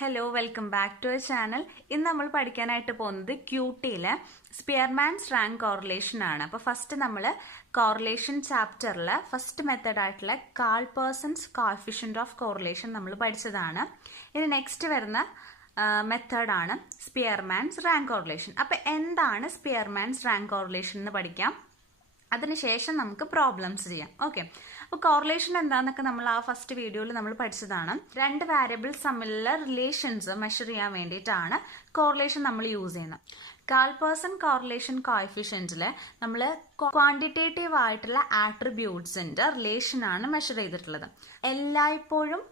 Hello welcome back to our channel. ഇന്ന് നമ്മൾ പഠിക്കാനായിട്ട് പോകുന്നത് ക്യൂട്ടിയിലെ സ്പിയർമാൻസ് റാങ്ക് കോറിലേഷൻ ആണ്. അപ്പോൾ ഫസ്റ്റ് നമ്മൾ കോറിലേഷൻ ചാപ്റ്ററിൽ ഫസ്റ്റ് മെത്തേഡ് ആയിട്ടുള്ള കാൾപേഴ്സൺസ് കോഎഫിഷ്യന്റ് ഓഫ് കോറിലേഷൻ നമ്മൾ പഠിച്ചതാണ്. ഇനി നെക്സ്റ്റ് വരുന്ന മെത്തേഡാണ് സ്പിയർമാൻസ് റാങ്ക് കോറിലേഷൻ. അപ്പോൾ എന്താണ് സ്പിയർമാൻസ് റാങ്ക് കോറിലേഷൻ എന്ന് പഠിക്കാം. അതിനുശേഷം നമുക്ക് പ്രോബ്ലംസ് ചെയ്യാം. ഓക്കെ, അപ്പോൾ കോറിലേഷൻ എന്താണെന്നൊക്കെ നമ്മൾ ആ ഫസ്റ്റ് വീഡിയോയിൽ നമ്മൾ പഠിച്ചതാണ്. രണ്ട് വാരിയബിൾസ് തമ്മിലുള്ള റിലേഷൻസ് മെഷർ ചെയ്യാൻ വേണ്ടിയിട്ടാണ് കോറിലേഷൻ നമ്മൾ യൂസ് ചെയ്യുന്നത്. കാൾപേഴ്സൺ കോറിലേഷൻ കോഎഫിഷ്യന്റിൽ നമ്മൾ ക്വാണ്ടിറ്റേറ്റീവ് ആയിട്ടുള്ള ആട്രിബ്യൂട്ട്സിന്റെ റിലേഷനാണ് മെഷർ ചെയ്തിട്ടുള്ളത്. എല്ലായ്പ്പോഴും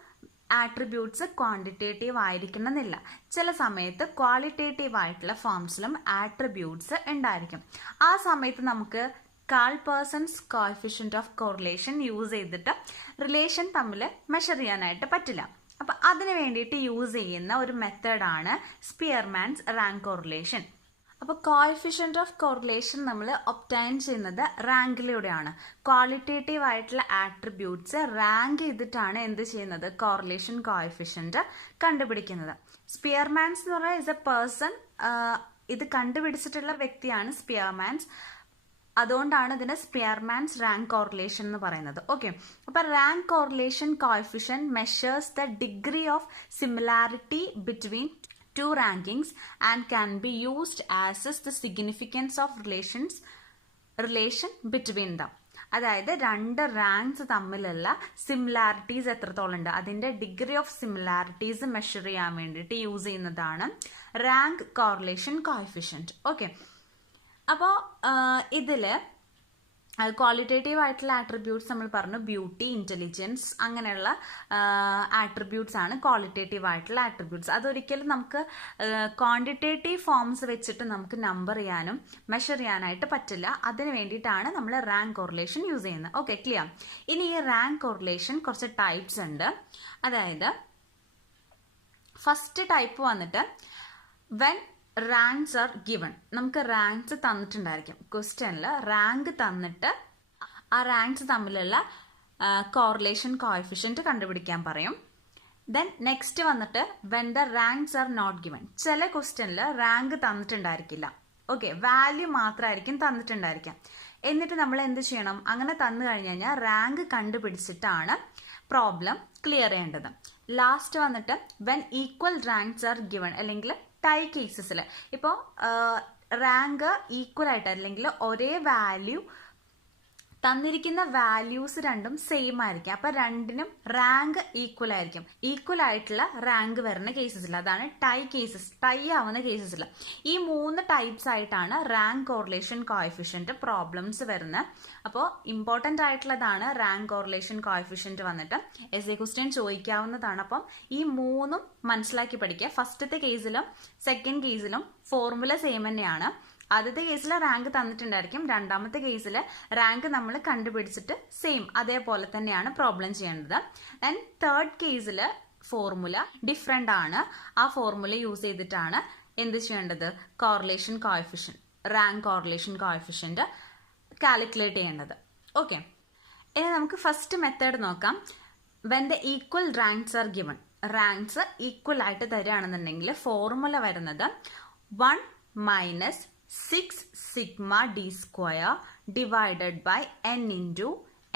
ആട്രിബ്യൂട്ട്സ് ക്വാണ്ടിറ്റേറ്റീവ് ആയിരിക്കണമെന്നില്ല. ചില സമയത്ത് ക്വാളിറ്റേറ്റീവ് ആയിട്ടുള്ള ഫോംസിലും ആട്രിബ്യൂട്ട്സ് ഉണ്ടായിരിക്കും. ആ സമയത്ത് നമുക്ക് കാൾപേഴ്സൺസ് കോഎഫിഷ്യന്റ് ഓഫ് കോറിലേഷൻ യൂസ് ചെയ്തിട്ട് റിലേഷൻ തമ്മിൽ മെഷർ ചെയ്യാനായിട്ട് പറ്റില്ല. അപ്പം അതിന് വേണ്ടിയിട്ട് യൂസ് ചെയ്യുന്ന ഒരു മെത്തേഡാണ് സ്പിയർമാൻസ് റാങ്ക് കോറിലേഷൻ. അപ്പോൾ കോഎഫിഷ്യന്റ് ഓഫ് കോറിലേഷൻ നമ്മൾ ഒബ്റ്റൈൻ ചെയ്യുന്നത് റാങ്കിലൂടെയാണ്. ക്വാളിറ്റേറ്റീവ് ആയിട്ടുള്ള ആട്രിബ്യൂട്ട്സ് റാങ്ക് ചെയ്തിട്ടാണ് എന്ത് ചെയ്യുന്നത്, കോറിലേഷൻ കോഎഫിഷ്യന്റ് കണ്ടുപിടിക്കുന്നത്. സ്പിയർമാൻസ് എന്ന് പറഞ്ഞാൽ ഇസ് എ പേഴ്സൺ, ഇത് കണ്ടുപിടിച്ചിട്ടുള്ള വ്യക്തിയാണ് സ്പിയർമാൻസ്. അതുകൊണ്ടാണ് ഇതിന് സ്പിയർമാൻസ് റാങ്ക് കോറിലേഷൻ എന്ന് പറയുന്നത്. ഓക്കെ, അപ്പൊ rank correlation coefficient measures the degree of similarity between two rankings and can be used as is the significance of relation between them. അതായത് രണ്ട് ranks തമ്മിലുള്ള സിമിലാരിറ്റീസ് എത്രത്തോളം ഉണ്ട്, അതിന്റെ ഡിഗ്രി ഓഫ് സിമിലാരിറ്റീസ് മെഷർ ചെയ്യാൻ വേണ്ടിയിട്ട് യൂസ് ചെയ്യുന്നതാണ് റാങ്ക് കോറിലേഷൻ കോഎഫിഷ്യന്റ്. ഓക്കെ, അപ്പോൾ ഇതില് ക്വാളിറ്റേറ്റീവ് ആയിട്ടുള്ള ആട്രിബ്യൂട്ട്സ് നമ്മൾ പറഞ്ഞു, ബ്യൂട്ടി, ഇന്റലിജൻസ്, അങ്ങനെയുള്ള ആട്രിബ്യൂട്ട്സ് ആണ് ക്വാളിറ്റേറ്റീവ് ആയിട്ടുള്ള ആട്രിബ്യൂട്ട്സ്. അതൊരിക്കലും നമുക്ക് ക്വാണ്ടിറ്റേറ്റീവ് ഫോംസ് വെച്ചിട്ട് നമുക്ക് നമ്പർ ചെയ്യാനും മെഷർ ചെയ്യാനായിട്ട് പറ്റില്ല. അതിന് വേണ്ടിയിട്ടാണ് നമ്മൾ റാങ്ക് കോറിലേഷൻ യൂസ് ചെയ്യുന്നത്. Okay, clear. ഇനി ഈ റാങ്ക് കോറിലേഷൻ കുറച്ച് ടൈപ്സ് ഉണ്ട്. അതായത് ഫസ്റ്റ് ടൈപ്പ് വന്നിട്ട് വെൻ റാങ്ക്സ് ആർ ഗിവൺ. നമുക്ക് റാങ്ക്സ് തന്നിട്ടുണ്ടായിരിക്കും, ക്വസ്റ്റ്യനിൽ റാങ്ക് തന്നിട്ട് ആ റാങ്ക്സ് തമ്മിലുള്ള കോറിലേഷൻ കോഎഫിഷ്യന്റ് കണ്ടുപിടിക്കാൻ പറയും. ദെൻ നെക്സ്റ്റ് വന്നിട്ട് when the ranks are not given. ചില ക്വസ്റ്റ്യനിൽ റാങ്ക് തന്നിട്ടുണ്ടായിരിക്കില്ല. ഓക്കെ, വാല്യൂ മാത്രമായിരിക്കും തന്നിട്ടുണ്ടായിരിക്കാം. എന്നിട്ട് നമ്മൾ എന്ത് ചെയ്യണം, അങ്ങനെ തന്നു കഴിഞ്ഞു കഴിഞ്ഞാൽ റാങ്ക് കണ്ടുപിടിച്ചിട്ടാണ് പ്രോബ്ലം ക്ലിയർ ചെയ്യേണ്ടത്. ലാസ്റ്റ് വന്നിട്ട് when equal ranks are given, അല്ലെങ്കിൽ ടൈ കേസസിൽ ഇപ്പോൾ റാങ്ക് ഈക്വൽ ആയിട്ട് അല്ലെങ്കിൽ ഒരേ വാല്യൂ തന്നിരിക്കുന്ന വാല്യൂസ് രണ്ടും സെയിം ആയിരിക്കും. അപ്പൊ രണ്ടിനും റാങ്ക് ഈക്വൽ ആയിരിക്കും. ഈക്വൽ ആയിട്ടുള്ള റാങ്ക് വരുന്ന കേസസിൽ, അതാണ് ടൈ കേസസ്, ടൈ ആവുന്ന കേസസിൽ. ഈ മൂന്ന് ടൈപ്സ് ആയിട്ടാണ് റാങ്ക് കോറിലേഷൻ കോഎഫിഷ്യന്റ് പ്രോബ്ലംസ് വരുന്നത്. അപ്പോൾ ഇമ്പോർട്ടന്റ് ആയിട്ടുള്ളതാണ് റാങ്ക് കോറിലേഷൻ കോഎഫിഷ്യന്റ് വന്നിട്ട് എസ് എ ക്വസ്റ്റ്യൻ ചോദിക്കാവുന്നതാണ്. അപ്പം ഈ മൂന്നും മനസ്സിലാക്കി പഠിക്കുക. ഫസ്റ്റത്തെ കേസിലും സെക്കൻഡ് കേസിലും ഫോർമുല സെയിം തന്നെയാണ്. ആദ്യത്തെ കേസിൽ റാങ്ക് തന്നിട്ടുണ്ടായിരിക്കും, രണ്ടാമത്തെ കേസിൽ റാങ്ക് നമ്മൾ കണ്ടുപിടിച്ചിട്ട് സെയിം അതേപോലെ തന്നെയാണ് പ്രോബ്ലം ചെയ്യേണ്ടത്. ആൻഡ് തേർഡ് കേസിൽ ഫോർമുല ഡിഫറെന്റ് ആണ്. ആ ഫോർമുല യൂസ് ചെയ്തിട്ടാണ് എന്ത് ചെയ്യേണ്ടത്, correlation coefficient, rank correlation coefficient calculate ചെയ്യേണ്ടത്. ഓക്കെ, ഇനി നമുക്ക് ഫസ്റ്റ് മെത്തേഡ് നോക്കാം. When the equal ranks are given. Ranks equal ആയിട്ട് തരികയാണെന്നുണ്ടെങ്കിൽ ഫോർമുല വരുന്നത് 1 minus 6 sigma d square divided by n into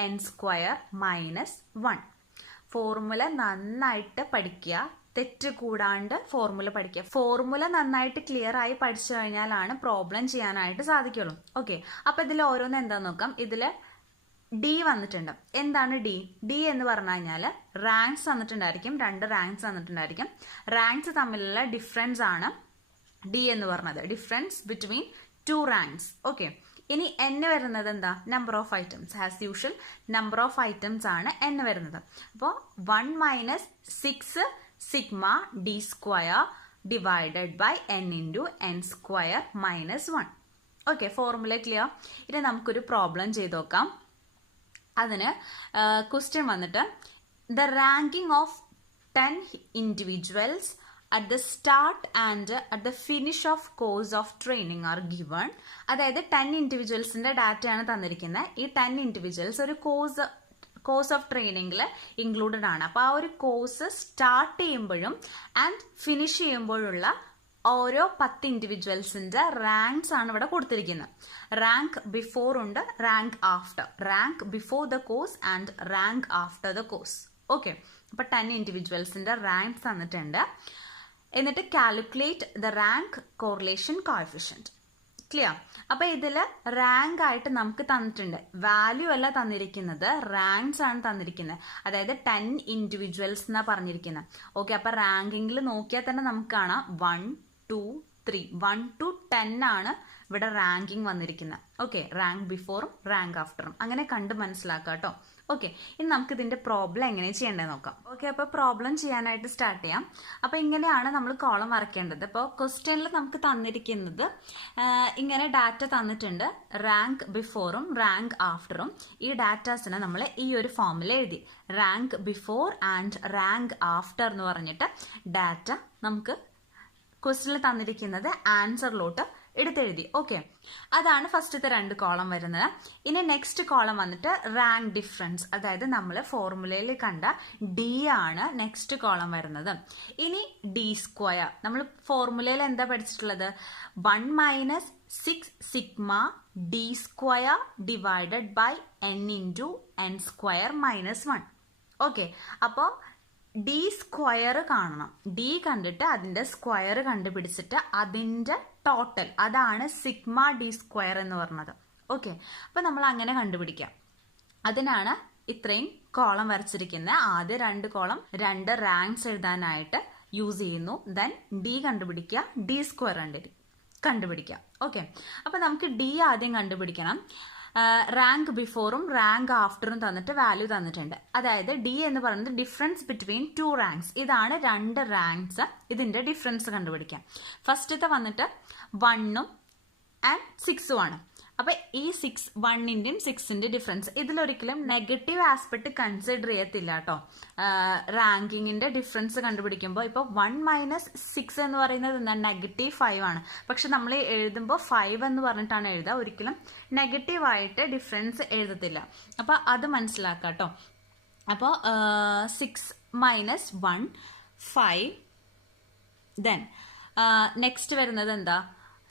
n square minus 1. Formula നന്നായിട്ട് പഠിക്കുക, തെറ്റ് കൂടാണ്ട് ഫോർമുല പഠിക്കുക. ഫോർമുല നന്നായിട്ട് ക്ലിയർ ആയി പഠിച്ചു കഴിഞ്ഞാലാണ് പ്രോബ്ലം ചെയ്യാനായിട്ട് സാധിക്കുള്ളൂ. ഓക്കെ, അപ്പൊ ഇതിൽ ഓരോന്ന് എന്താന്ന് നോക്കാം. ഇതില് ഡി വന്നിട്ടുണ്ട്. എന്താണ് ഡി? ഡി എന്ന് പറഞ്ഞു കഴിഞ്ഞാൽ റാങ്ക്സ് തന്നിട്ടുണ്ടായിരിക്കും, രണ്ട് റാങ്ക്സ് തന്നിട്ടുണ്ടായിരിക്കും. റാങ്ക്സ് തമ്മിലുള്ള ഡിഫറൻസ് ആണ് ഡി എന്ന് പറഞ്ഞത്, difference between two ranks. Okay, ഇനി എൻ വരുന്നത് എന്താ, number of items. As usual number of items ആണ് എൻ വരുന്നത്. അപ്പോൾ 1 minus 6 sigma d square divided by n into n square minus 1. Okay, formula clear. ഇനി നമുക്കൊരു പ്രോബ്ലം ചെയ്ത് നോക്കാം. അതിന് ക്വസ്റ്റ്യൻ വന്നിട്ട് the ranking of 10 individuals at the start and at the finish of course of training are given. അതായത് 10 ഇൻഡിവിജ്വൽസിന്റെ ഡാറ്റയാണ് തന്നിരിക്കുന്നത്. ഈ 10 ഇൻഡിവിജ്വൽസ് ഒരു കോഴ്സ് ഓഫ് ട്രെയിനിങ്ങിൽ ഇൻക്ലൂഡഡ് ആണ്. അപ്പോൾ ആ ഒരു കോഴ്സ് സ്റ്റാർട്ട് ചെയ്യുമ്പോഴും ആൻഡ് ഫിനിഷ് ചെയ്യുമ്പോഴുള്ള ഓരോ 10 ഇൻഡിവിജ്വൽസിന്റെ റാങ്ക്സ് ആണ് ഇവിടെ കൊടുത്തിരിക്കുന്നത്. റാങ്ക് ബിഫോർ ഉണ്ട്, rank after, rank before the course and rank after the course. Okay, അപ്പൊ 10 ഇൻഡിവിജ്വൽസിന്റെ റാങ്ക്സ് തന്നിട്ടുണ്ട്. എന്നിട്ട് calculate the rank correlation coefficient. Clear? അപ്പൊ ഇതില് റാങ്ക് ആയിട്ട് നമുക്ക് തന്നിട്ടുണ്ട്, വാല്യൂ അല്ല തന്നിരിക്കുന്നത്, റാങ്ക്സ് ആണ് തന്നിരിക്കുന്നത്. അതായത് 10 ഇൻഡിവിജ്വൽസ് എന്നാ പറഞ്ഞിരിക്കുന്നത്. ഓക്കെ, അപ്പൊ റാങ്കിങ്ങിൽ നോക്കിയാൽ തന്നെ നമുക്ക് കാണാം 1 2 3 1 to 10 ആണ് ഇവിടെ റാങ്കിങ് വന്നിരിക്കുന്നത്. ഓക്കെ, റാങ്ക് ബിഫോറും റാങ്ക് ആഫ്റ്ററും അങ്ങനെ കണ്ട് മനസ്സിലാക്കാം കേട്ടോ. ഓക്കെ, ഇനി നമുക്ക് ഇതിന്റെ പ്രോബ്ലം എങ്ങനെ ചെയ്യേണ്ടത് നോക്കാം. ഓക്കെ, അപ്പൊ പ്രോബ്ലം ചെയ്യാനായിട്ട് സ്റ്റാർട്ട് ചെയ്യാം. അപ്പൊ ഇങ്ങനെയാണ് നമ്മൾ കോളം വരയ്ക്കേണ്ടത്. ഇപ്പോൾ ക്വസ്റ്റ്യനിൽ നമുക്ക് തന്നിരിക്കുന്നത് ഇങ്ങനെ ഡാറ്റ തന്നിട്ടുണ്ട്, റാങ്ക് ബിഫോറും റാങ്ക് ആഫ്റ്ററും. ഈ ഡാറ്റാസിനെ നമ്മൾ ഈ ഒരു ഫോമിൽ എഴുതി, rank before and rank after എന്ന് പറഞ്ഞിട്ട് ഡാറ്റ നമുക്ക് ക്വസ്റ്റ്യനിൽ തന്നിരിക്കുന്നത് ആൻസറിലോട്ട് എടുത്തെഴുതി. ഓക്കെ, അതാണ് ഫസ്റ്റത്തെ 2 കോളം വരുന്നത്. ഇനി നെക്സ്റ്റ് കോളം വന്നിട്ട് റാങ്ക് ഡിഫറൻസ്, അതായത് നമ്മൾ ഫോർമുലയിൽ കണ്ട ഡി ആണ് നെക്സ്റ്റ് കോളം വരുന്നത്. ഇനി ഡി സ്ക്വയർ, നമ്മൾ ഫോർമുലയിൽ എന്താ പഠിച്ചിട്ടുള്ളത്? 1 minus 6 sigma d square divided by n into n square minus 1. Okay, അപ്പോൾ ഡി സ്ക്വയർ കാണണം. ഡി കണ്ടിട്ട് അതിന്റെ സ്ക്വയർ കണ്ടുപിടിച്ചിട്ട് അതിന്റെ ടോട്ടൽ, അതാണ് സിഗ്മ ഡി സ്ക്വയർ എന്ന് പറഞ്ഞത്. ഓക്കെ, അപ്പൊ നമ്മൾ അങ്ങനെ കണ്ടുപിടിക്കാം. അതിനാണ് ഇത്രയും കോളം വരച്ചിരിക്കുന്നത്. ആദ്യം 2 കോളം 2 റാങ്ക്സ് എഴുതാനായിട്ട് യൂസ് ചെയ്യുന്നു. ദെൻ ഡി കണ്ടുപിടിക്കുക, ഡി സ്ക്വയർ കണ്ടുപിടിക്കുക. ഓക്കെ, അപ്പൊ നമുക്ക് ഡി ആദ്യം കണ്ടുപിടിക്കണം. റാങ്ക് ബിഫോറും റാങ്ക് ആഫ്റ്ററും തന്നിട്ട് വാല്യൂ തന്നിട്ടുണ്ട്. അതായത് ഡി എന്ന് പറയുന്നത് ഡിഫറൻസ് ബിറ്റ്വീൻ 2 റാങ്ക്സ്. ഇതാണ് 2 റാങ്ക്സ്, ഇതിന്റെ ഡിഫറൻസ് കണ്ടുപിടിക്കാം. ഫസ്റ്റത്തെ വന്നിട്ട് 1ഉം ആൻഡ് 6ഉം ആണ്. അപ്പൊ ഈ 1ന്റെയും 6ന്റെ ഡിഫറൻസ്, ഇതിലൊരിക്കലും നെഗറ്റീവ് ആസ്പെക്ട് കൺസിഡർ ചെയ്യത്തില്ല കേട്ടോ. റാങ്കിങ്ങിന്റെ ഡിഫറൻസ് കണ്ടുപിടിക്കുമ്പോൾ ഇപ്പൊ 1 മൈനസ് 6 എന്ന് പറയുന്നത് എന്താ? -5 ആണ്. പക്ഷെ നമ്മൾ എഴുതുമ്പോൾ 5 എന്ന് പറഞ്ഞിട്ടാണ് എഴുതുക, ഒരിക്കലും നെഗറ്റീവ് ആയിട്ട് ഡിഫറൻസ് എഴുതത്തില്ല. അപ്പൊ അത് മനസ്സിലാക്കാം കേട്ടോ. അപ്പോൾ 6 മൈനസ് 1 5. ദെൻ നെക്സ്റ്റ് വരുന്നത് എന്താ?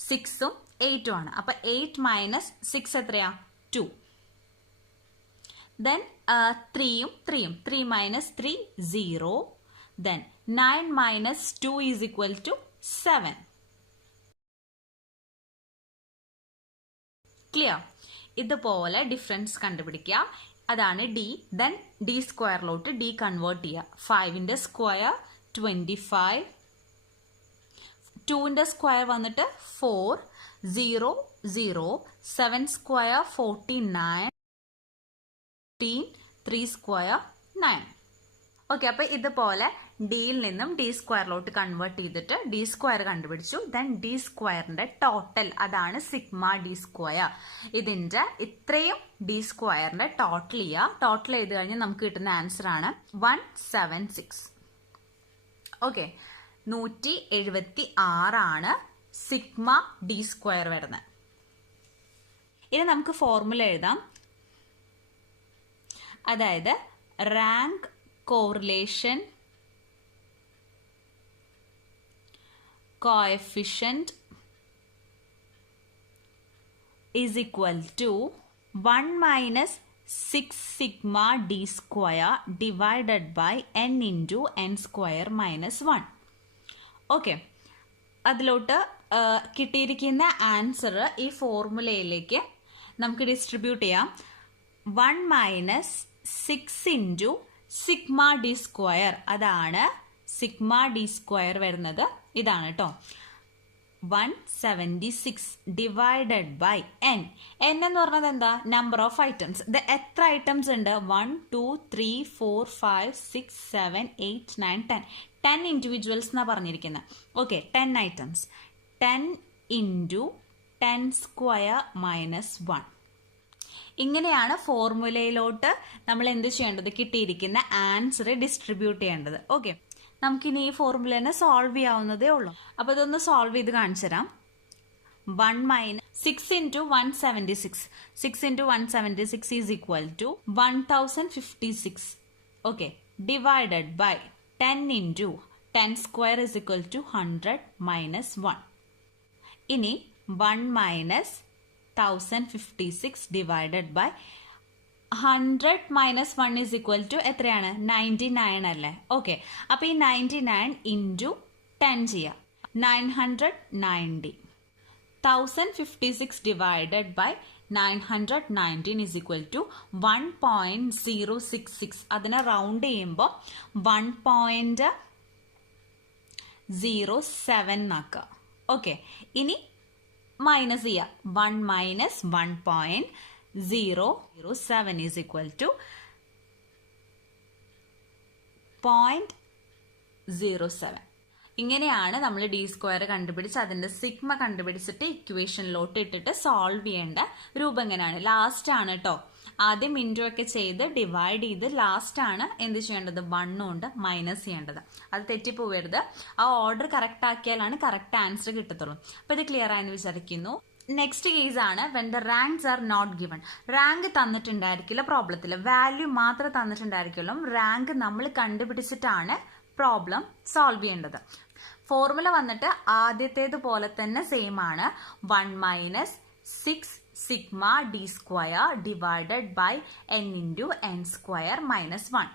6ഉം 8ഉം ആണ്. അപ്പൊ 8 മൈനസ് 6 എത്രയാ? 2. ദെൻ 3ഉം 3ഉം 3 minus 3 0. Then 9 minus 2 is equal to 7. Clear? ഇതുപോലെ ഡിഫറൻസ് കണ്ടുപിടിക്കുക. അതാണ് ഡി. ദെൻ ഡി സ്ക്വയറിലോട്ട് ഡി കൺവേർട്ട് ചെയ്യുക. 5ന്റെ സ്ക്വയർ 25, 2ന്റെ സ്ക്വയർ വന്നിട്ട് 4, 0 0, 7 സ്ക്വയർ 49, 3 സ്ക്വയർ 9. ഓക്കെ, അപ്പൊ ഇതുപോലെ ഡിയിൽ നിന്നും ഡി സ്ക്വയറിലോട്ട് കൺവേർട്ട് ചെയ്തിട്ട് ഡി സ്ക്വയർ കണ്ടുപിടിച്ചു. ദെൻ ഡി സ്ക്വയറിന്റെ ടോട്ടൽ, അതാണ് സിഗ്മ ഡി സ്ക്വയർ. ഇതിന്റെ ഇത്രയും ഡി സ്ക്വയറിന്റെ ടോട്ടൽ ചെയ്യുക. ടോട്ടൽ ചെയ്ത് കഴിഞ്ഞാൽ നമുക്ക് കിട്ടുന്ന ആൻസർ ആണ് 176. ഓക്കെ, 176 ആണ് സിഗ്മ ഡി സ്ക്വയർ വരുന്നത്. ഇനി നമുക്ക് ഫോർമുല എഴുതാം. അതായത് rank correlation coefficient is equal to 1 minus 6 sigma d square divided by n into n square minus 1. Okay, അതിലോട്ട് കിട്ടിയിരിക്കുന്ന ആൻസർ ഈ ഫോർമുലയിലേക്ക് നമുക്ക് ഡിസ്ട്രിബ്യൂട്ട് ചെയ്യാം. 1 minus 6 into sigma d square, അതാണ് സിഗ്മ ഡി സ്ക്വയർ വരുന്നത്. ഇതാണ് കേട്ടോ, 176 ഡിവൈഡഡ് ബൈ n. n എന്ന് പറഞ്ഞത് എന്താ? Number of items. ഇത് എത്ര ഐറ്റംസ് ഉണ്ട്? 1 2 3 4 5 6 7 8 9 10. 10 ഇൻഡിവിജ്വൽസ് എന്നാ പറഞ്ഞിരിക്കുന്നത്. Okay, 10 items. 10 into 10 square minus 1. ഇങ്ങനെയാണ് ഫോർമുലയിലോട്ട് നമ്മൾ എന്ത് ചെയ്യേണ്ടത്? കിട്ടിയിരിക്കുന്ന ആൻസർ ഡിസ്ട്രിബ്യൂട്ട് ചെയ്യേണ്ടത്. ഓക്കെ, നമുക്കിനി ഈ ഫോർമുലേനെ സോൾവ് ചെയ്യാവുന്നതേ ഉള്ളൂ. അപ്പോൾ ഇതൊന്ന് സോൾവ് ചെയ്ത് കാണിച്ചു തരാം. 1 minus 6 into 176. 6 into 176 is equal to 1056. Okay. Divided by 10 into 10 square is equal to 100 minus 1. ഇനി 1 minus 1056 divided by 100 minus 1 is equal to എത്രയാണ് 99 അല്ലേ. ഓക്കെ, അപ്പോൾ ഈ 99 ഇൻറ്റു 10 ചെയ്യാം. 990. 1056 divided by 919 is equal to 1.066. അതിനെ റൗണ്ട് ചെയ്യുമ്പോൾ 1.07 ആക്കുക. ഓക്കെ, ഇനി മൈനസ് ചെയ്യുക. 1 minus 1.007 is equal to 0.07. ഇങ്ങനെയാണ് നമ്മൾ ഡി സ്ക്വയർ കണ്ടുപിടിച്ച് അതിന്റെ സിഗ്മ കണ്ടുപിടിച്ചിട്ട് ഇക്വേഷനിലോട്ട് ഇട്ടിട്ട് സോൾവ് ചെയ്യേണ്ട രൂപം എങ്ങനെയാണ്. ലാസ്റ്റ് ആണ് കേട്ടോ. ആദ്യം ഇൻറ്റു ഒക്കെ ചെയ്ത് ഡിവൈഡ് ചെയ്ത് ലാസ്റ്റ് ആണ് എന്ത് ചെയ്യേണ്ടത്, 1 കൊണ്ട് മൈനസ് ചെയ്യേണ്ടത്. അത് തെറ്റിപ്പോവരുത്. ആ ഓർഡർ കറക്റ്റ് ആക്കിയാലാണ് കറക്റ്റ് ആൻസർ കിട്ടത്തുള്ളൂ. അപ്പൊ ഇത് ക്ലിയർ ആയെന്ന് വിചാരിക്കുന്നു. നെക്സ്റ്റ് കേസ് ആണ് when the ranks are not given. Rank തന്നിട്ടുണ്ടായിരിക്കില്ല പ്രോബ്ലത്തിൽ, വാല്യൂ മാത്രമേ തന്നിട്ടുണ്ടായിരിക്കുള്ളൂ. റാങ്ക് നമ്മൾ കണ്ടുപിടിച്ചിട്ടാണ് പ്രോബ്ലം സോൾവ് ചെയ്യേണ്ടത്. ഫോർമുല വന്നിട്ട് ആദ്യത്തേതുപോലെ തന്നെ സെയിം ആണ്. 1 minus 6 sigma d square divided by n into n square minus 1.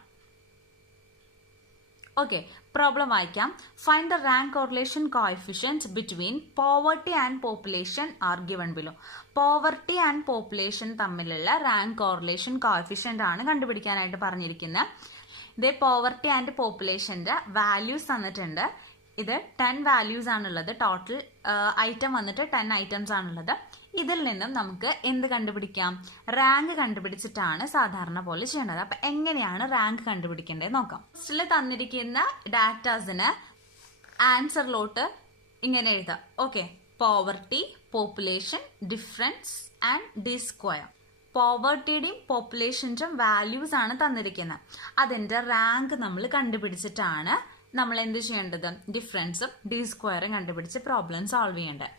Okay, problem വായിക്കാം. Find the rank correlation coefficients between poverty and population are given below. Poverty and population തമ്മിലുള്ള rank correlation coefficient ആണ് കണ്ടുപിടിക്കാനായിട്ട് പറഞ്ഞിരിക്കുന്നത്. ഇതേ poverty and പോപ്പുലേഷന്റെ values തന്നിട്ടുണ്ട്. ഇത് 10 values ആണുള്ളത്. Total item വന്നിട്ട് 10 ഐറ്റംസ് ആണുള്ളത്. ഇതിൽ നിന്നും നമുക്ക് എന്ത് കണ്ടുപിടിക്കാം, റാങ്ക് കണ്ടുപിടിച്ചിട്ടാണ് സാധാരണ പോലെ ചെയ്യേണ്ടത്. അപ്പൊ എങ്ങനെയാണ് റാങ്ക് കണ്ടുപിടിക്കേണ്ടത് നോക്കാം. ഫസ്റ്റിൽ തന്നിരിക്കുന്ന ഡാറ്റാസിന് ആൻസറിലോട്ട് ഇങ്ങനെ എഴുതാം. Okay, poverty, population, difference and D square. പോവർട്ടിയുടെയും പോപ്പുലേഷൻ്റെയും വാല്യൂസ് ആണ് തന്നിരിക്കുന്നത്. അതിന്റെ റാങ്ക് നമ്മൾ കണ്ടുപിടിച്ചിട്ടാണ് നമ്മൾ എന്ത് ചെയ്യേണ്ടത്, ഡിഫറൻസും ഡി സ്ക്വയറും കണ്ടുപിടിച്ച് പ്രോബ്ലം സോൾവ് ചെയ്യേണ്ടത്.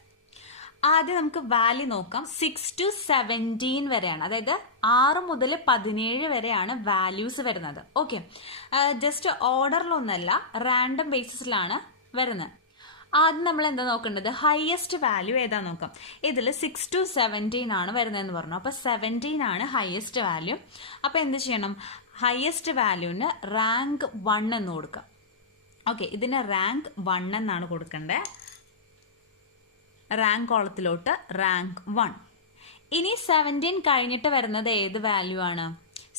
ആദ്യം നമുക്ക് വാല്യൂ നോക്കാം. 6 to 17 വരെയാണ്, അതായത് 6 മുതൽ 17 വരെയാണ് വാല്യൂസ് വരുന്നത്. ഓക്കെ, ജസ്റ്റ് ഓർഡറിലൊന്നല്ല, റാൻഡം ബേസിസിലാണ് വരുന്നത്. ആദ്യം നമ്മൾ എന്താ നോക്കേണ്ടത്, ഹയസ്റ്റ് വാല്യൂ ഏതാ നോക്കാം. ഇതിൽ 6 to 17 ആണ് വരുന്നതെന്ന് പറഞ്ഞു. അപ്പൊ 17 ആണ് ഹയസ്റ്റ് വാല്യൂ. അപ്പൊ എന്ത് ചെയ്യണം, ഹയസ്റ്റ് വാല്യൂന് റാങ്ക് 1 എന്ന് കൊടുക്കാം. ഓക്കെ, ഇതിന് റാങ്ക് 1 എന്നാണ് കൊടുക്കേണ്ടത്. റാങ്ക് കോളത്തിലോട്ട് റാങ്ക് 1. ഇനി 17 കഴിഞ്ഞിട്ട് വരുന്നത് ഏത് വാല്യൂ ആണ്,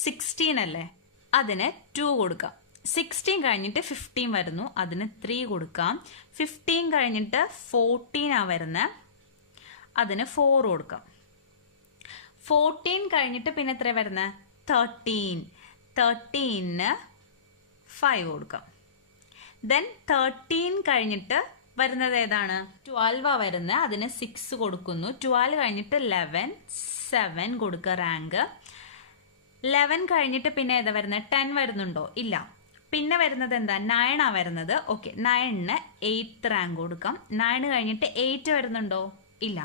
16 അല്ലേ, അതിന് 2 കൊടുക്കാം. 16 കഴിഞ്ഞിട്ട് 15 വരുന്നു, അതിന് 3 കൊടുക്കാം. 15 കഴിഞ്ഞിട്ട് 14 ആ വരുന്നത്, അതിന് 4 കൊടുക്കാം. 14 കഴിഞ്ഞിട്ട് പിന്നെ എത്ര വരുന്നത്, 13. 13ന് 5 കൊടുക്കാം. ദെൻ 13 കഴിഞ്ഞിട്ട് വരുന്നത് ഏതാണ്, 12 ആ വരുന്നത്, അതിന് 6 കൊടുക്കുന്നു. 12 കഴിഞ്ഞിട്ട് 11, 7 കൊടുക്കുക റാങ്ക്. 11 കഴിഞ്ഞിട്ട് പിന്നെ ഏതാ വരുന്നത്, 10 വരുന്നുണ്ടോ, ഇല്ല. പിന്നെ വരുന്നത് എന്താ, 9 ആ വരുന്നത്. ഓക്കെ, 9ന് 8th റാങ്ക് കൊടുക്കാം. 9 കഴിഞ്ഞിട്ട് 8 വരുന്നുണ്ടോ, ഇല്ല.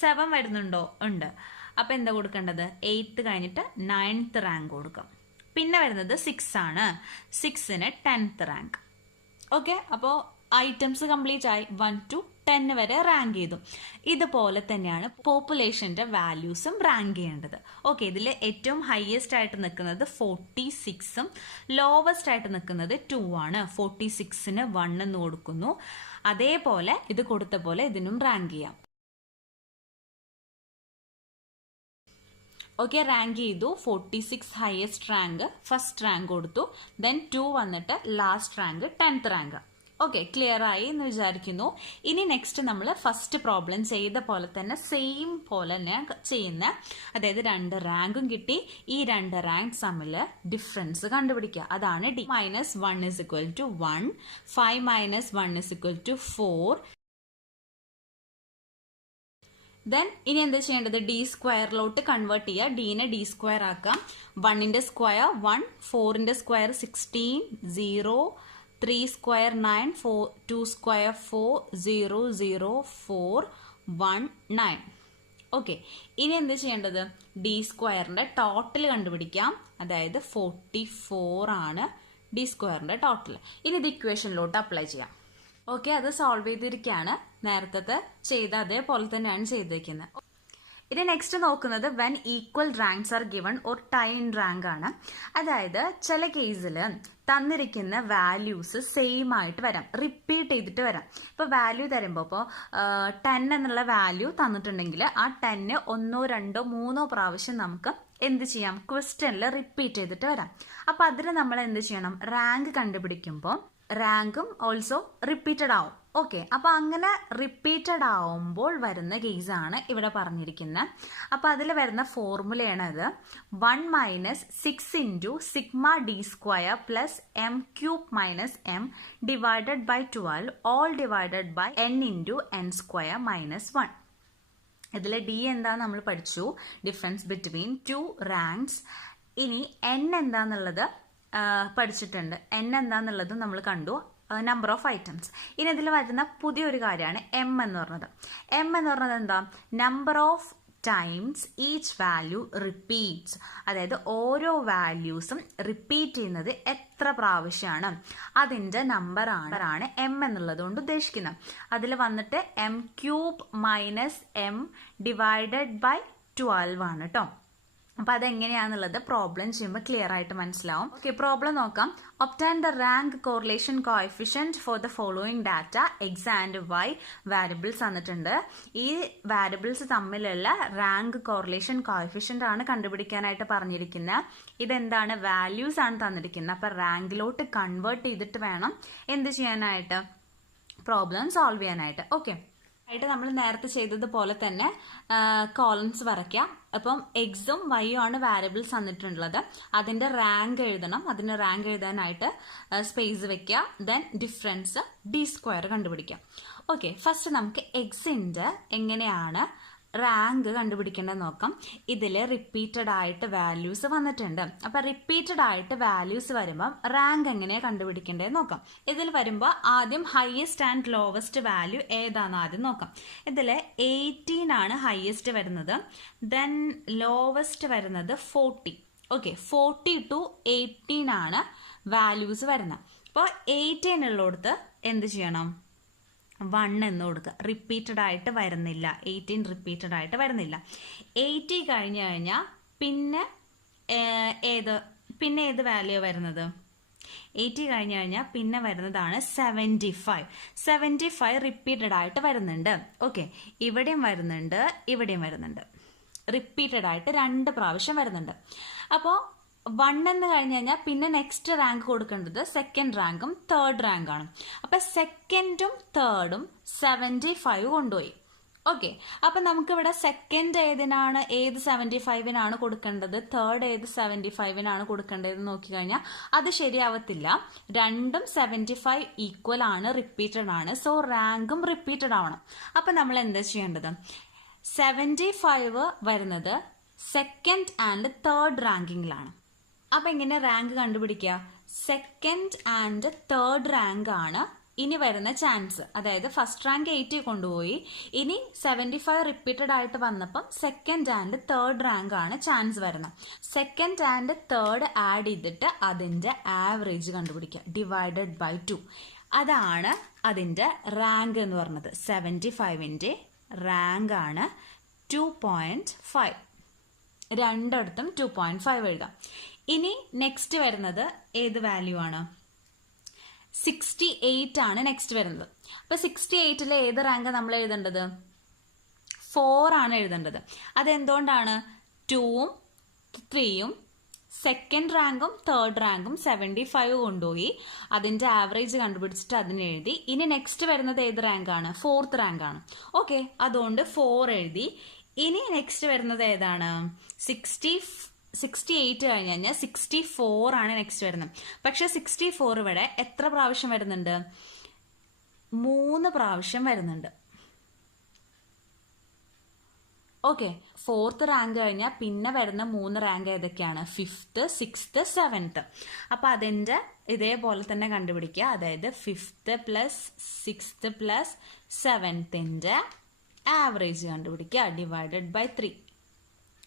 7 വരുന്നുണ്ടോ, ഉണ്ട്. അപ്പൊ എന്താ കൊടുക്കേണ്ടത്, 8th കഴിഞ്ഞിട്ട് 9th റാങ്ക് കൊടുക്കാം. പിന്നെ വരുന്നത് 6 ആണ്. 6ന് 10th റാങ്ക്. ഓക്കെ, അപ്പോൾ ഐറ്റംസ് കംപ്ലീറ്റ് ആയി. 1 to 10 വരെ റാങ്ക് ചെയ്തു. ഇതുപോലെ തന്നെയാണ് പോപ്പുലേഷന്റെ വാല്യൂസും റാങ്ക് ചെയ്യേണ്ടത്. ഓക്കെ, ഇതിൽ ഏറ്റവും ഹയസ്റ്റ് ആയിട്ട് നിൽക്കുന്നത് 46ഉം ലോവസ്റ്റ് ആയിട്ട് നിൽക്കുന്നത് 2 ആണ്. 46ന് 1 എന്ന് കൊടുക്കുന്നു. അതേപോലെ ഇത് കൊടുത്ത പോലെ ഇതിനും റാങ്ക് ചെയ്യാം. ഓക്കെ, റാങ്ക് ചെയ്തു. 46 ഹയസ്റ്റ് റാങ്ക്, ഫസ്റ്റ് റാങ്ക് കൊടുത്തു. ദെൻ 2 വന്നിട്ട് last rank, 10th rank. Okay, clear ആയി എന്ന് വിചാരിക്കുന്നു. ഇനി നെക്സ്റ്റ് നമ്മൾ ഫസ്റ്റ് പ്രോബ്ലം ചെയ്ത പോലെ തന്നെ സെയിം പോലെ തന്നെ ചെയ്യുന്ന, അതായത് 2 റാങ്കും കിട്ടി. ഈ 2 റാങ്ക് തമ്മിൽ ഡിഫറൻസ് കണ്ടുപിടിക്കുക. അതാണ് d - 1 = 1, 5 - 1 = 4. ദെൻ ഇനി എന്താ ചെയ്യേണ്ടത്, ഡി സ്ക്വയറിലോട്ട് കൺവേർട്ട് ചെയ്യുക. ഡീനെ ഡി സ്ക്വയർ ആക്കാം. 1ന്റെ സ്ക്വയർ 1, 4ന്റെ സ്ക്വയർ 16, 0, 3 സ്ക്വയർ 9, 2 സ്ക്വയർ 4, 0, 0, 4, 19. ഓക്കെ, ഇനി എന്ത് ചെയ്യേണ്ടത്? ഡി സ്ക്വയറിന്റെ ടോട്ടൽ കണ്ടുപിടിക്കാം. അതായത് 44 ആണ് ഡി സ്ക്വയറിന്റെ ടോട്ടൽ. ഇനി ഇത് ഇക്വേഷനിലോട്ട് അപ്ലൈ ചെയ്യാം. ഓക്കെ, അത് സോൾവ് ചെയ്തിരിക്കുകയാണ്. നേരത്തെ ചെയ്ത അതേപോലെ തന്നെയാണ് ചെയ്തിരിക്കുന്നത്. ഇനി നെക്സ്റ്റ് നോക്കുന്നത് when equal ranks are given or tie in rank ആണ്. അതായത് ചില കേസിൽ തന്നിരിക്കുന്ന വാല്യൂസ് സെയിം ആയിട്ട് വരാം, റിപ്പീറ്റ് ചെയ്തിട്ട് വരാം. ഇപ്പോൾ വാല്യൂ തരുമ്പോൾ ഇപ്പോൾ 10 എന്നുള്ള വാല്യൂ തന്നിട്ടുണ്ടെങ്കിൽ ആ 10 1, 2, 3 പ്രാവശ്യം നമുക്ക് എന്ത് ചെയ്യാം? ക്വസ്റ്റ്യനിൽ റിപ്പീറ്റ് ചെയ്തിട്ട് വരാം. അപ്പോൾ അതിന് നമ്മൾ എന്ത് ചെയ്യണം? റാങ്ക് കണ്ടുപിടിക്കുമ്പോൾ റാങ്കും ഓൾസോ റിപ്പീറ്റഡ് ആവും. ഓക്കെ, അപ്പൊ അങ്ങനെ റിപ്പീറ്റഡ് ആവുമ്പോൾ വരുന്ന കേസാണ് ഇവിടെ പറഞ്ഞിരിക്കുന്നത്. അപ്പൊ അതിൽ വരുന്ന ഫോർമുലയാണ് ഇത്. 1 - 6 × sigma d square plus m cube minus m divided by 12 all divided by n × n square minus 1. ഇതിൽ ഡി എന്താന്ന് നമ്മൾ പഠിച്ചു, ഡിഫറൻസ് ബിറ്റ്വീൻ 2 റാങ്ക്സ്. ഇനി n എന്താന്നുള്ളത് പഠിച്ചിട്ടുണ്ട്. n എന്താന്നുള്ളത് നമ്മൾ കണ്ടു, നമ്പർ ഓഫ് ഐറ്റംസ്. ഇനി ഇതിൽ വരുന്ന പുതിയൊരു കാര്യമാണ് എം എന്ന് പറഞ്ഞത്. എം എന്ന് പറഞ്ഞത് എന്താ? Number of times each value repeats. അതായത് ഓരോ വാല്യൂസും റിപ്പീറ്റ് ചെയ്യുന്നത് എത്ര പ്രാവശ്യമാണ് അതിൻ്റെ നമ്പറാണ് എം എന്നുള്ളത് കൊണ്ട് ഉദ്ദേശിക്കുന്നത്. അതിൽ വന്നിട്ട് m cube minus m divided by 12 ആണ് കേട്ടോ. അപ്പൊ അതെങ്ങനെയാന്നുള്ളത് പ്രോബ്ലം ചെയ്യുമ്പോൾ ക്ലിയർ ആയിട്ട് മനസ്സിലാവും. ഓക്കെ, പ്രോബ്ലം നോക്കാം. Obtain the rank correlation coefficient for the following data x and y variables തന്നിട്ടുണ്ട്. ഈ വാരിയബിൾസ് തമ്മിലുള്ള റാങ്ക് കോറിലേഷൻ കോഎഫിഷ്യന്റ് ആണ് കണ്ടുപിടിക്കാനായിട്ട് പറഞ്ഞിരിക്കുന്നത്. ഇതെന്താണ്? വാല്യൂസ് ആണ് തന്നിരിക്കുന്നത്. അപ്പൊ റാങ്കിലോട്ട് കൺവേർട്ട് ചെയ്തിട്ട് വേണം എന്ത് ചെയ്യാനായിട്ട്? പ്രോബ്ലം സോൾവ് ചെയ്യാനായിട്ട്. ഓക്കെ, ആയിട്ട് നമ്മൾ നേരത്തെ ചെയ്തതുപോലെ തന്നെ കോളംസ് വരയ്ക്കാം. അപ്പം എക്സും വൈയും ആണ് വാരിയബിൾസ് തന്നിട്ടുള്ളത്. അതിന്റെ റാങ്ക് എഴുതണം. അതിന് റാങ്ക് എഴുതാനായിട്ട് സ്പേസ് വെക്കുക. ദെൻ ഡിഫറൻസ് ഡി സ്ക്വയർ കണ്ടുപിടിക്കാം. ഓക്കെ, ഫസ്റ്റ് നമുക്ക് എക്സിന്റെ എങ്ങനെയാണ് റാങ്ക് കണ്ടുപിടിക്കേണ്ടത് നോക്കാം. ഇതിൽ റിപ്പീറ്റഡ് ആയിട്ട് വാല്യൂസ് വന്നിട്ടുണ്ട്. അപ്പൊ റിപ്പീറ്റഡ് ആയിട്ട് വാല്യൂസ് വരുമ്പോൾ റാങ്ക് എങ്ങനെയാണ് കണ്ടുപിടിക്കേണ്ടത് നോക്കാം. ഇതിൽ വരുമ്പോൾ ആദ്യം ഹയസ്റ്റ് ആൻഡ് ലോവസ്റ്റ് വാല്യൂ ഏതാണെന്ന് ആദ്യം നോക്കാം. ഇതിൽ 18 ആണ് ഹയസ്റ്റ് വരുന്നത്. ദെൻ ലോവസ്റ്റ് വരുന്നത് 40. ഓക്കെ, 40 to 18 ആണ് വാല്യൂസ് വരുന്നത്. അപ്പോൾ 18 ഉള്ളിടത്ത് എന്ത് ചെയ്യണം? 1 എന്ന് കൊടുക്കുക. റിപ്പീറ്റഡ് ആയിട്ട് വരുന്നില്ല, 18 റിപ്പീറ്റഡ് ആയിട്ട് വരുന്നില്ല. 80 കഴിഞ്ഞു കഴിഞ്ഞാൽ പിന്നെ ഏത് വാല്യൂ വരുന്നത്? 80 കഴിഞ്ഞു കഴിഞ്ഞാൽ പിന്നെ വരുന്നതാണ് 75. 75 റിപ്പീറ്റഡ് ആയിട്ട് വരുന്നുണ്ട്. ഓക്കെ, ഇവിടെയും വരുന്നുണ്ട്, ഇവിടെയും വരുന്നുണ്ട്. റിപ്പീറ്റഡ് ആയിട്ട് 2 പ്രാവശ്യം വരുന്നുണ്ട്. അപ്പോൾ 1 എന്ന് കഴിഞ്ഞ് കഴിഞ്ഞാൽ പിന്നെ നെക്സ്റ്റ് റാങ്ക് കൊടുക്കേണ്ടത് സെക്കൻഡ് റാങ്കും തേർഡ് റാങ്കാണ്. അപ്പൊ സെക്കൻഡും തേർഡും 75 കൊണ്ടുപോയി. ഓക്കെ, അപ്പൊ നമുക്കിവിടെ സെക്കൻഡ് ഏത് 75-നാണ് കൊടുക്കേണ്ടത്, തേർഡ് ഏത് 75-നാണ് കൊടുക്കേണ്ടത് നോക്കിക്കഴിഞ്ഞാൽ അത് ശരിയാവത്തില്ല. രണ്ടും 75 ഈക്വൽ ആണ്, റിപ്പീറ്റഡ് ആണ്. സോ റാങ്കും റിപ്പീറ്റഡ് ആവണം. അപ്പൊ നമ്മൾ എന്താ ചെയ്യേണ്ടത്? 75 വരുന്നത് സെക്കൻഡ് ആൻഡ് തേർഡ് റാങ്കിങ്ങിലാണ്. അപ്പൊ എങ്ങനെ റാങ്ക് കണ്ടുപിടിക്കുക? സെക്കൻഡ് ആൻഡ് തേർഡ് റാങ്ക് ആണ് ഇനി വരുന്ന ചാൻസ്. അതായത് ഫസ്റ്റ് റാങ്ക് 80 കൊണ്ടുപോയി, ഇനി 75 റിപ്പീറ്റഡ് ആയിട്ട് വന്നപ്പം സെക്കൻഡ് ആൻഡ് തേർഡ് റാങ്ക് ആണ് ചാൻസ് വരുന്നത്. സെക്കൻഡ് ആൻഡ് തേർഡ് ആഡ് ചെയ്തിട്ട് അതിന്റെ ആവറേജ് കണ്ടുപിടിക്കുക, ഡിവൈഡഡ് ബൈ 2. അതാണ് അതിന്റെ റാങ്ക് എന്ന് പറഞ്ഞത്. 75ന്റെ റാങ്ക് ആണ് 2.5. രണ്ടിടത്തും 2.5 എഴുതാം. ഇനി നെക്സ്റ്റ് വരുന്നത് ഏത് വാല്യൂ ആണ്? 68 ആണ് നെക്സ്റ്റ് വരുന്നത്. അപ്പൊ 68ലെ ഏത് റാങ്ക് നമ്മൾ എഴുതേണ്ടത്? 4 ആണ് എഴുതേണ്ടത്. അതെന്തുകൊണ്ടാണ്? 2ഉം 3ഉം സെക്കൻഡ് റാങ്കും തേർഡ് റാങ്കും 75 കൊണ്ടുപോയി, അതിന്റെ ആവറേജ് കണ്ടുപിടിച്ചിട്ട് അതിന് എഴുതി. ഇനി നെക്സ്റ്റ് വരുന്നത് ഏത് റാങ്കാണ്? 4th റാങ്ക് ആണ്. ഓക്കെ, അതുകൊണ്ട് 4 എഴുതി. ഇനി നെക്സ്റ്റ് വരുന്നത് ഏതാണ്? 68 കഴിഞ്ഞ് കഴിഞ്ഞാൽ 64 ആണ് നെക്സ്റ്റ് വരുന്നത്. പക്ഷെ 64 ഇവിടെ എത്ര പ്രാവശ്യം വരുന്നുണ്ട്? 3 പ്രാവശ്യം വരുന്നുണ്ട്. ഓക്കെ, 4th റാങ്ക് കഴിഞ്ഞാൽ പിന്നെ വരുന്ന 3 റാങ്ക് ഏതൊക്കെയാണ്? 5th, 6th, 7th. അപ്പൊ അതിന്റെ ഇതേപോലെ തന്നെ കണ്ടുപിടിക്കുക. അതായത് 5th + 6th + 7th ആവറേജ് കണ്ടുപിടിക്കുക. Divided by 3.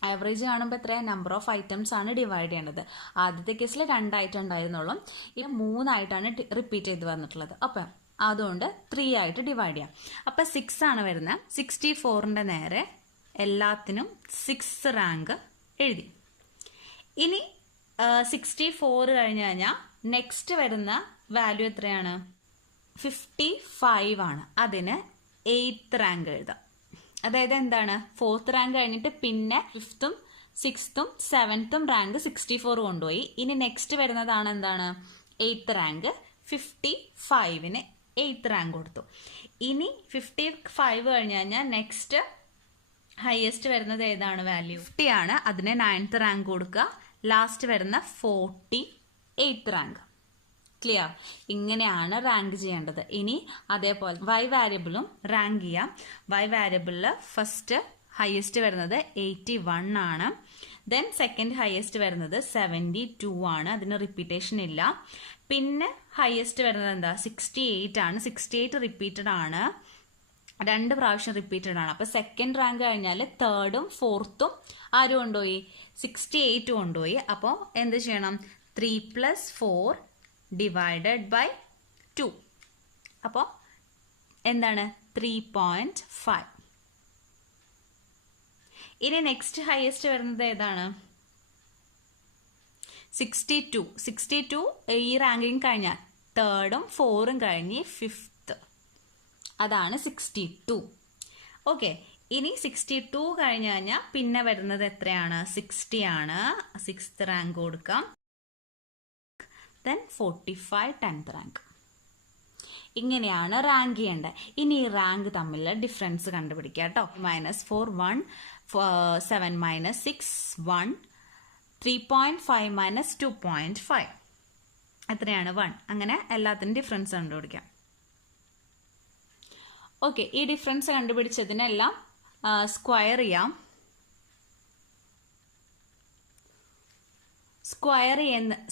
ആവറേജ് കാണുമ്പോൾ എത്ര നമ്പർ ഓഫ് ഐറ്റംസ് ആണ് ഡിവൈഡ് ചെയ്യേണ്ടത്. ആദ്യത്തെ കേസിൽ 2 ഐറ്റം ഉണ്ടായിരുന്നുള്ളൂ, ഇത് 3 ആയിട്ടാണ് റിപ്പീറ്റ് ചെയ്ത് വന്നിട്ടുള്ളത്. അപ്പം അതുകൊണ്ട് 3 ആയിട്ട് ഡിവൈഡ് ചെയ്യാം. അപ്പം 6 ആണ് വരുന്നത്. 64ന്റെ നേരെ എല്ലാത്തിനും 6 റാങ്ക് എഴുതി. ഇനി 64 കഴിഞ്ഞ് കഴിഞ്ഞാൽ നെക്സ്റ്റ് വരുന്ന വാല്യൂ എത്രയാണ്? 55 ആണ്. അതിന് 8th റാങ്ക് എഴുതാം. അതായത് എന്താണ്, 4th റാങ്ക് കഴിഞ്ഞിട്ട് പിന്നെ 5th, 6th, 7th റാങ്ക് 64 കൊണ്ടുപോയി. ഇനി നെക്സ്റ്റ് വരുന്നതാണ് എന്താണ്, 8th റാങ്ക്. 55ന് 8th റാങ്ക് കൊടുത്തു. ഇനി 55 കഴിഞ്ഞ് കഴിഞ്ഞാൽ നെക്സ്റ്റ് ഹയസ്റ്റ് വരുന്നത് ഏതാണ് വാല്യൂ? 50 ആണ്. അതിന് 9th റാങ്ക് കൊടുക്കുക. ലാസ്റ്റ് വരുന്ന 48th റാങ്ക്. ക്ലിയർ? ഇങ്ങനെയാണ് റാങ്ക് ചെയ്യേണ്ടത്. ഇനി അതേപോലെ y വാരിയബിളും റാങ്ക് ചെയ്യാം. y വാരിയബിളിൽ ഫസ്റ്റ് ഹയസ്റ്റ് വരുന്നത് 81 ആണ്. ദെൻ സെക്കൻഡ് ഹയസ്റ്റ് വരുന്നത് 72 ആണ്. അതിന് റിപ്പീറ്റേഷൻ ഇല്ല. പിന്നെ ഹയസ്റ്റ് വരുന്നത് എന്താ, 68 ആണ്. 68 റിപ്പീറ്റഡ് ആണ്, 2 പ്രാവശ്യം റിപ്പീറ്റഡ് ആണ്. അപ്പൊ സെക്കൻഡ് റാങ്ക് കഴിഞ്ഞാൽ 3rd, 4th ആരും കൊണ്ടുപോയി, 68 കൊണ്ടുപോയി. അപ്പോൾ എന്ത് ചെയ്യണം, 3 + 4 ഡിവൈഡഡ് ബൈ 2. അപ്പോൾ എന്താണ്, 3.5. ഇനി നെക്സ്റ്റ് ഹയസ്റ്റ് വരുന്നത് ഏതാണ്, 62. 62 ഈ റാങ്കിങ് കഴിഞ്ഞാൽ 3rd, 4th കഴിഞ്ഞ് 5th, അതാണ് 62. ഓക്കെ. ഇനി 62 കഴിഞ്ഞ് കഴിഞ്ഞാൽ പിന്നെ വരുന്നത് എത്രയാണ്, 60 ആണ്. 6th റാങ്ക് കൊടുക്കാം. Then 45 10th rank. ഇങ്ങനെയാണ് റാങ്ക് ചെയ്യേണ്ടത്. ഇനി ഈ റാങ്ക് തമ്മിലുള്ള ഡിഫറൻസ് കണ്ടുപിടിക്കുക കേട്ടോ. -4 1, 7 - 6 1, 3.5 - 2.5 എത്രയാണ്, 1. അങ്ങനെ എല്ലാത്തിനും ഡിഫറൻസ് കണ്ടുപിടിക്കാം. ഓക്കെ. ഈ ഡിഫറൻസ് കണ്ടുപിടിച്ചതിനെല്ലാം സ്ക്വയർ ചെയ്യാം.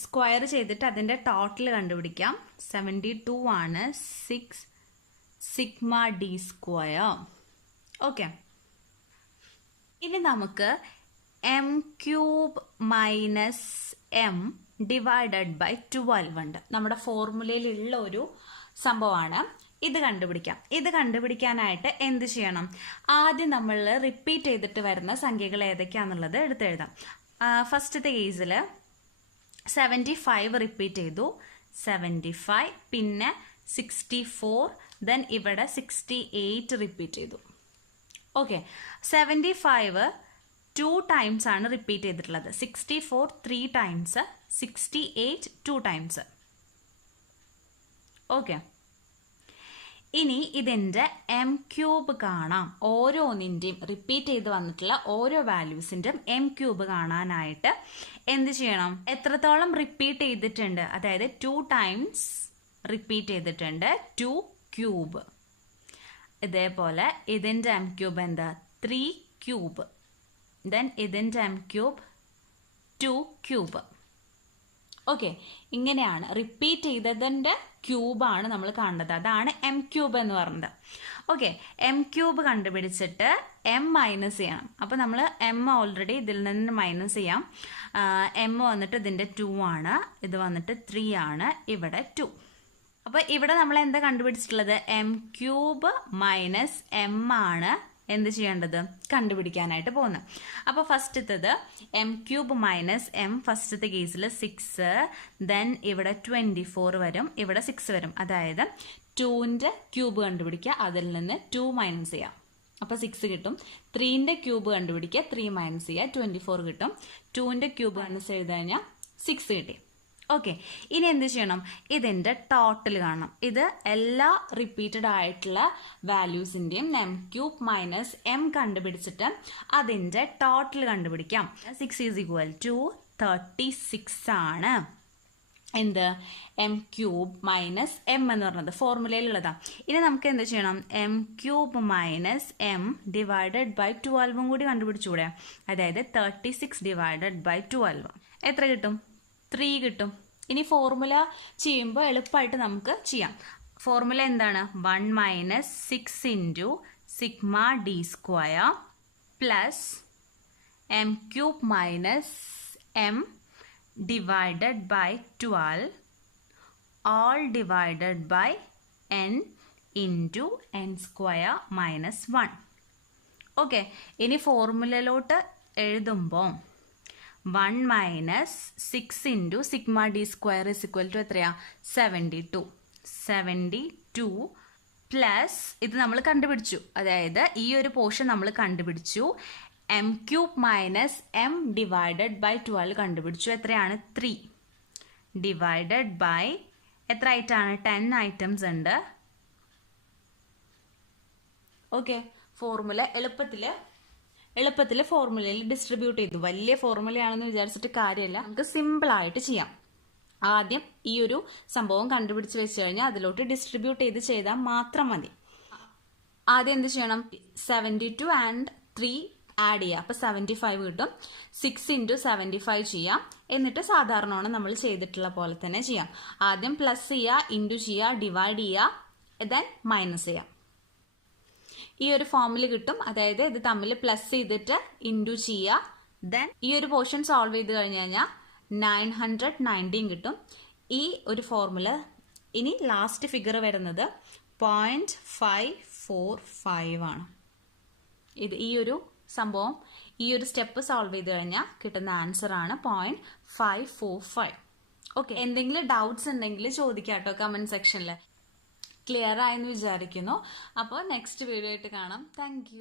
സ്ക്വയർ ചെയ്തിട്ട് അതിന്റെ ടോട്ടൽ കണ്ടുപിടിക്കാം. 72 ആണ്. 6 സിഗ്മ d സ്ക്വയർ. ഓക്കെ. ഇനി നമുക്ക് m³ - m ഡിവൈഡഡ് ബൈ 12 ഉണ്ട്. നമ്മുടെ ഫോർമുലയിലുള്ള ഒരു സംഭവമാണ്. ഇത് കണ്ടുപിടിക്കാം. ഇത് കണ്ടുപിടിക്കാനായിട്ട് എന്ത് ചെയ്യണം, ആദ്യം നമ്മൾ റിപ്പീറ്റ് ചെയ്തിട്ട് വരുന്ന സംഖ്യകൾ ഏതൊക്കെയാണെന്നുള്ളത് എടുത്തെഴുതാം. ഫസ്റ്റത്തെ കേസിൽ 75 റിപ്പീറ്റ് ചെയ്തു, 75, പിന്നെ 64, ദെൻ ഇവിടെ 68 റിപ്പീറ്റ് ചെയ്തു. ഓക്കെ. 75 2 ടൈംസ് ആണ് റിപ്പീറ്റ് ചെയ്തിട്ടുള്ളത്. 64 3 ടൈംസ്, 68 2 ടൈംസ്. ഓക്കെ. ഇനി ഇതിന്റെ m³ കാണാം. ഓരോന്നിൻ്റെയും റിപ്പീറ്റ് ചെയ്ത് വന്നിട്ടുള്ള ഓരോ വാല്യൂസിൻ്റെയും m³ കാണാനായിട്ട് എന്ത് ചെയ്യണം, എത്രത്തോളം റിപ്പീറ്റ് ചെയ്തിട്ടുണ്ട്, അതായത് 2 ടൈംസ് റിപ്പീറ്റ് ചെയ്തിട്ടുണ്ട്, 2³. ഇതേപോലെ ഇതിന്റെ m³ എന്താ, 3³. ദെൻ ഇതിന്റെ m³ 2³. ഓക്കെ. ഇങ്ങനെയാണ് റിപ്പീറ്റ് ചെയ്തതിന്റെ ക്യൂബാണ് നമ്മൾ കാണുന്നത്. അതാണ് m³ എന്ന് പറയുന്നത്. ഓക്കെ. m³ കണ്ടുപിടിച്ചിട്ട് m മൈനസ് ചെയ്യണം. അപ്പോൾ നമ്മൾ m ഓൾറെഡി ഇതിൽ നിന്ന് മൈനസ് ചെയ്യാം. m വന്നിട്ട് ഇതിന്റെ 2 ആണ്, ഇത് വന്നിട്ട് 3 ആണ്, ഇവിടെ 2. അപ്പോൾ ഇവിടെ നമ്മൾ എന്താ കണ്ടുപിടിച്ചിട്ടുള്ളത്, m³ മൈനസ് m ആണ് എന്ത് ചെയ്യേണ്ടത്, കണ്ടുപിടിക്കാനായിട്ട് പോകുന്നത്. അപ്പോൾ ഫസ്റ്റത്തത് m³ മൈനസ് m, ഫസ്റ്റത്തെ കേസിൽ 6, ദെൻ ഇവിടെ 24 വരും, ഇവിടെ 6 വരും. അതായത് 2ന്റെ ക്യൂബ് കണ്ടുപിടിക്കുക, അതിൽ നിന്ന് 2 മൈനസ് ചെയ്യാം, അപ്പോൾ 6 കിട്ടും. 3ന്റെ ക്യൂബ് കണ്ടുപിടിക്കുക, 3 മൈനസ് ചെയ്യുക, 24 കിട്ടും. 2ന്റെ ക്യൂബ് മൈനസ് ചെയ്ത് കഴിഞ്ഞാൽ 6 കിട്ടി. ഓക്കെ. ഇനി എന്ത് ചെയ്യണം, ഇതിന്റെ ടോട്ടൽ കാണണം. ഇത് എല്ലാ റിപ്പീറ്റഡ് ആയിട്ടുള്ള വാല്യൂസിന്റെയും m³ മൈനസ് m കണ്ടുപിടിച്ചിട്ട് അതിന്റെ ടോട്ടൽ കണ്ടുപിടിക്കാം. 6 = 36 ആണ്. എന്ത്, m³ മൈനസ് m എന്ന് പറഞ്ഞത് ഫോർമുലയിലുള്ളതാണ്. ഇനി നമുക്ക് എന്ത് ചെയ്യണം, m³ minus m divided by 12 കൂടി കണ്ടുപിടിച്ചുകൂടെ. അതായത് 36 ഡിവൈഡഡ് ബൈ 12 എത്ര കിട്ടും, 3 കിട്ടും. ഇനി ഫോർമുല ചെയ്യുമ്പോൾ എളുപ്പമായിട്ട് നമുക്ക് ചെയ്യാം. ഫോർമുല എന്താണ്, 1 - 6 × sigma d square plus m cube minus m divided by 12 all divided by n into n square minus 1. Okay, ഇനി ഫോർമുലയിലോട്ട് എഴുതുമ്പോൾ 1 minus 6 into sigma d square is equal to എത്രയാ? 72 പ്ലസ് ഇത് നമ്മൾ കണ്ടുപിടിച്ചു, അതായത് ഈ ഒരു പോർഷൻ നമ്മൾ കണ്ടുപിടിച്ചു. M cube minus m divided by 12 കണ്ടുപിടിച്ചു. എത്രയാണ്? 3 ഡിവൈഡഡ് ബൈ എത്ര ആയിട്ടാണ്? 10 ഐറ്റംസ് ഉണ്ട്. ഓക്കെ, ഫോർമുല എളുപ്പത്തിൽ ഫോർമുലയിൽ ഡിസ്ട്രിബ്യൂട്ട് ചെയ്തു. വലിയ ഫോർമുലയാണെന്ന് വിചാരിച്ചിട്ട് കാര്യമില്ല, നമുക്ക് സിമ്പിൾ ആയിട്ട് ചെയ്യാം. ആദ്യം ഈ ഒരു സംഭവം കണ്ടുപിടിച്ച് വെച്ച് കഴിഞ്ഞാൽ അതിലോട്ട് ഡിസ്ട്രിബ്യൂട്ട് ചെയ്താൽ മാത്രം മതി. ആദ്യം എന്ത് ചെയ്യണം? 72 ആൻഡ് 3 ആഡ് ചെയ്യുക. അപ്പോൾ 75 കിട്ടും. 6 ഇൻറ്റു 75 ചെയ്യാം. എന്നിട്ട് സാധാരണ നമ്മൾ ചെയ്തിട്ടുള്ള പോലെ തന്നെ ചെയ്യാം. ആദ്യം പ്ലസ് ചെയ്യുക, ഇൻറ്റു ചെയ്യുക, ഡിവൈഡ് ചെയ്യുക, ദെൻ മൈനസ് ചെയ്യാം. ഈ ഒരു ഫോമിൽ കിട്ടും. അതായത് ഇത് തമ്മിൽ പ്ലസ് ചെയ്തിട്ട് ഇൻറ്റു ചെയ്യുക, ദെൻ ഈ ഒരു പോർഷൻ സോൾവ് ചെയ്ത് കഴിഞ്ഞ് കഴിഞ്ഞാൽ 919 കിട്ടും. ഈ ഒരു ഫോർമുല ഇനി ലാസ്റ്റ് ഫിഗർ വരുന്നത് 0.545 ആണ്. ഇത് ഈ ഒരു സംഭവം ഈ ഒരു സ്റ്റെപ്പ് സോൾവ് ചെയ്ത് കഴിഞ്ഞാൽ കിട്ടുന്ന ആൻസർ ആണ് 0.545. ഓക്കെ, എന്തെങ്കിലും ഡൗട്ട്സ് ഉണ്ടെങ്കിൽ ചോദിക്കാം കേട്ടോ കമന്റ് സെക്ഷനിൽ. ക്ലിയർ ആയെന്ന് വിചാരിക്കുന്നു. അപ്പോൾ നെക്സ്റ്റ് വീഡിയോ ആയിട്ട് കാണാം. താങ്ക്